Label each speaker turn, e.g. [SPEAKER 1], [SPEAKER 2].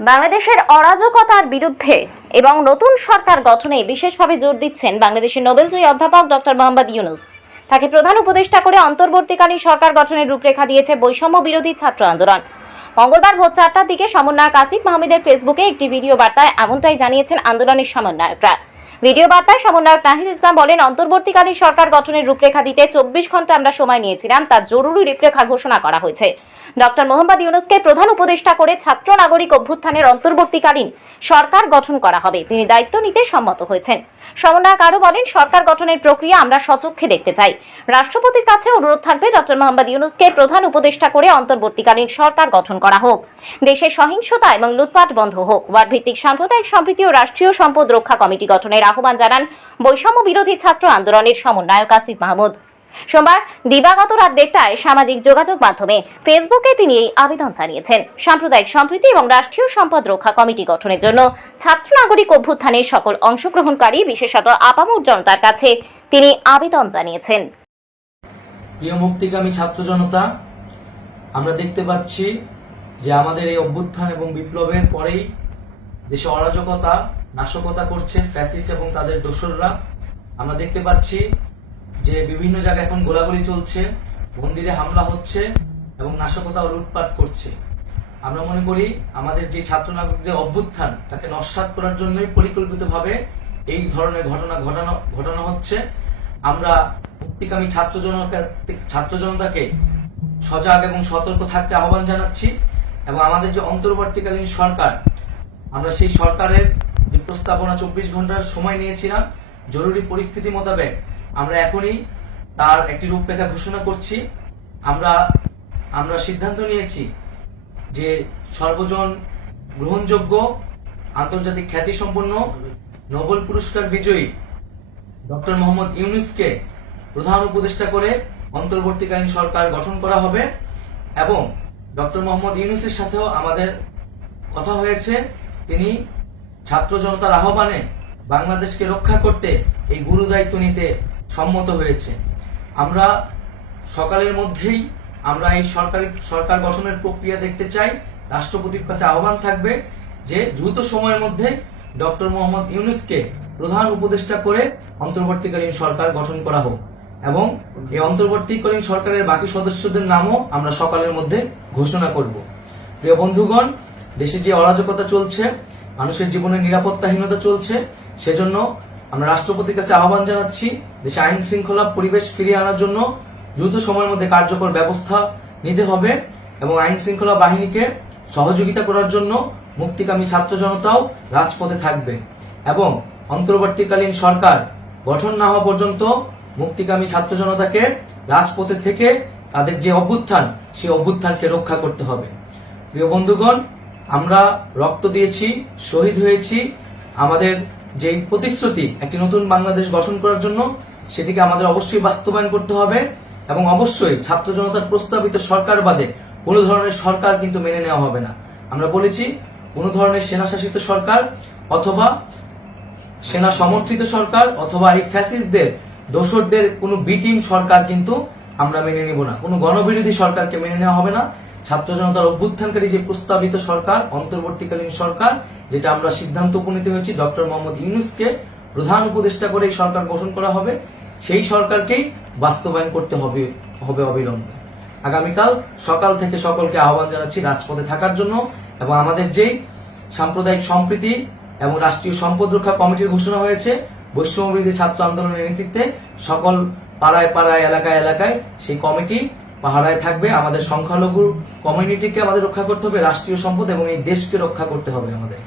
[SPEAKER 1] বাংলাদেশের অরাজকতার বিরুদ্ধে এবং নতুন সরকার গঠনে বিশেষভাবে জোর দিচ্ছেন বাংলাদেশের নোবেলজয়ী অধ্যাপক ডক্টর মোহাম্মদ ইউনুস। তাকে প্রধান উপদেষ্টা করে অন্তর্বর্তীকালীন সরকার গঠনের রূপরেখা দিয়েছে বৈষম্য বিরোধী ছাত্র আন্দোলন। মঙ্গলবার ভোর চারটার দিকে সমন্বয়ক আসিফ মাহমুদের ফেসবুকে একটি ভিডিও বার্তায় এমনটাই জানিয়েছেন আন্দোলনের সমন্বয়করা। ভিডিও বার্তায় সমন্বয়ক নাহিদ ইসলাম বলেন, অন্তর্বর্তীকালীন সরকার গঠনের রূপরেখা দিতে চব্বিশ ঘণ্টা আমরা সময় নিয়েছিলাম, তার জরুরি রূপরেখা ঘোষণা করা হয়েছে। ডক্টর মোহাম্মদ ইউনুসকে প্রধান উপদেষ্টা করে ছাত্র নাগরিক অভ্যুত্থানের অন্তর্বর্তীকালীন সরকার গঠন করা হবে, তিনি দায়িত্ব নিতে সম্মত হয়েছেন। সমন্বয়ক আরও বলেন, সরকার গঠনের প্রক্রিয়া আমরা সচক্ষে দেখতে চাই। রাষ্ট্রপতির কাছে অনুরোধ থাকবে ডক্টর মোহাম্মদ ইউনুসকে প্রধান উপদেষ্টা করে অন্তর্বর্তীকালীন সরকার গঠন করা হোক। দেশে সহিংসতা এবং লুটপাট বন্ধ হোক। ওয়ার্ড ভিত্তিক সাম্প্রদায়িক, সম্প্রীতি ও রাষ্ট্রীয় সম্পদ রক্ষা কমিটি গঠনের আহ্বান জানান বৈষম্য বিরোধী ছাত্র আন্দোলনের সমন্বয়ক আসিফ মাহমুদ। সোমবার দিবাগত রাত দেড়টায় সামাজিক যোগাযোগ মাধ্যমে ফেসবুকে তিনি এই আবেদন জানিয়েছেন। সাম্প্রদায়িক সম্প্রীতি এবং রাষ্ট্রীয় সম্পদ রক্ষা কমিটি গঠনের জন্য ছাত্র নাগরিক অভ্যুত্থানের সকল অংশগ্রহণকারী, বিশেষত আপামর জনতার কাছে তিনি আবেদন জানিয়েছেন।
[SPEAKER 2] প্রিয় মুক্তিকামী ছাত্র জনতা, আমরা দেখতে পাচ্ছি যে আমাদের এই অভ্যুত্থান এবং বিপ্লবের পরেই দেশে অরাজকতা নাশকতা করছে ফ্যাসিস্ট এবং তাদের দোসররা। আমরা দেখতে পাচ্ছি যে বিভিন্ন জায়গায় এখন গোলাগুলি চলছে, মন্দিরে হামলা হচ্ছে এবং নাশকতা ও লুটপাট করছে। আমরা মনে করি আমাদের যে ছাত্র নাগরিকদের অভ্যুত্থান, তাকে নস্বাত করার জন্যই পরিকল্পিতভাবে এই ধরনের ঘটনা ঘটানো ঘটানো হচ্ছে। আমরা মুক্তিকামী ছাত্র জনতা ছাত্র জনতাকে সজাগ এবং সতর্ক থাকতে আহ্বান জানাচ্ছি এবং আমাদের যে অন্তর্বর্তীকালীন সরকার, আমরা সেই সরকারের যে প্রস্তাবনা চব্বিশ ঘণ্টার সময় নিয়েছিলাম। জরুরি পরিস্থিতি মোতাবেক আমরা এখনই তার একটি রূপরেখা ঘোষণা করছি। আমরা আমরা সিদ্ধান্ত নিয়েছি যে সর্বজন গ্রহণযোগ্য, আন্তর্জাতিক খ্যাতিসম্পন্ন, নোবেল পুরস্কার বিজয়ী ডক্টর মোহাম্মদ ইউনুসকে প্রধান উপদেষ্টা করে অন্তর্বর্তীকালীন সরকার গঠন করা হবে এবং ডক্টর মোহাম্মদ ইউনুসের সাথেও আমাদের কথা হয়েছে। তিনি ছাত্র জনতার আহ্বানে বাংলাদেশকে রক্ষা করতে এই গুরু দায়িত্ব নিতে সম্মত হয়েছে। আমরা সকালের মধ্যেই আমরা এই সরকারি সরকার গঠনের প্রক্রিয়া দেখতে চাই। রাষ্ট্রপতির কাছে আহ্বান থাকবে যে দ্রুত সময়ের মধ্যে ডক্টর মোহাম্মদ ইউনুসকে প্রধান উপদেষ্টা করে অন্তর্বর্তীকালীন সরকার গঠন করা হোক এবং এই অন্তর্বর্তীকালীন সরকারের বাকি সদস্যদের নামও আমরা সকালের মধ্যে ঘোষণা করব। প্রিয় বন্ধুগণ, দেশে যে অরাজকতা চলছে মানুষের জীবনে নিরাপত্তাহীনতা চলছে, সেজন্য আমরা রাষ্ট্রপতির কাছে আহ্বান জানাচ্ছি দেশে আইন শৃঙ্খলা পরিবেশ ফিরিয়ে আনার জন্য দ্রুত সময়ের মধ্যে কার্যকর ব্যবস্থা নিতে হবে এবং আইন শৃঙ্খলা বাহিনীকে সহযোগিতা করার জন্য মুক্তিকামী ছাত্র জনতাও রাজপথে থাকবে এবং অন্তর্বর্তীকালীন সরকার গঠন না হওয়া পর্যন্ত মুক্তিকামী ছাত্র জনতাকে রাজপথে থেকে তাদের যে অভ্যুত্থান, সেই অভ্যুত্থানকে রক্ষা করতে হবে। প্রিয় বন্ধুগণ আমরা রক্ত দিয়েছি, শহীদ হয়েছি। আমাদের যে প্রতিশ্রুতি, একটি নতুন বাংলাদেশ গঠন করার জন্য, সেটিকে আমাদের অবশ্যই বাস্তবায়ন করতে হবে এবং অবশ্যই ছাত্র জনতার প্রস্তাবিত সরকার বাদে কোনো ধরনের সরকার কিন্তু মেনে নেওয়া হবে না। আমরা বলেছি, কোনো ধরনের সেনাশাসিত সরকার অথবা সেনা সমর্থিত সরকার অথবা এই ফ্যাসিস্টদের, দোসরদের কোনো বিটিম সরকার কিন্তু আমরা মেনে নিব না। কোনো গণবিরোধী সরকারকে মেনে নেওয়া হবে না। ছাত্র জনতার অভ্যুত্থানকারী যে প্রস্তাবিত সরকার, অন্তর্বর্তীকালীন সরকার, যেটা আমরা সিদ্ধান্ত উপনীত হয়েছি, ডক্টর মোহাম্মদ ইউনুসকে প্রধান উপদেষ্টা করে এই সরকার গঠন করা হবে, সেই সরকারকেই বাস্তবায়ন করতে হবে হবে অবিলম্বে। আগামীকাল সকাল থেকে সকলকে আহ্বান জানাচ্ছি রাজপথে থাকার জন্য এবং আমাদের যেই সাম্প্রদায়িক সম্প্রীতি এবং রাষ্ট্রীয় সম্পদ রক্ষা কমিটির ঘোষণা হয়েছে, বৈষম্যবিরোধী ছাত্র আন্দোলনের নেতৃত্বে সকল পাড়ায় পাড়ায়, এলাকায় এলাকায় সেই কমিটি পাহারায় থাকবে, আমাদের সংখ্যালঘু কমিউনিটিকে আমাদের রক্ষা করতে হবে, রাষ্ট্রীয় সম্পদ এবং এই দেশকে রক্ষা করতে হবে আমাদের।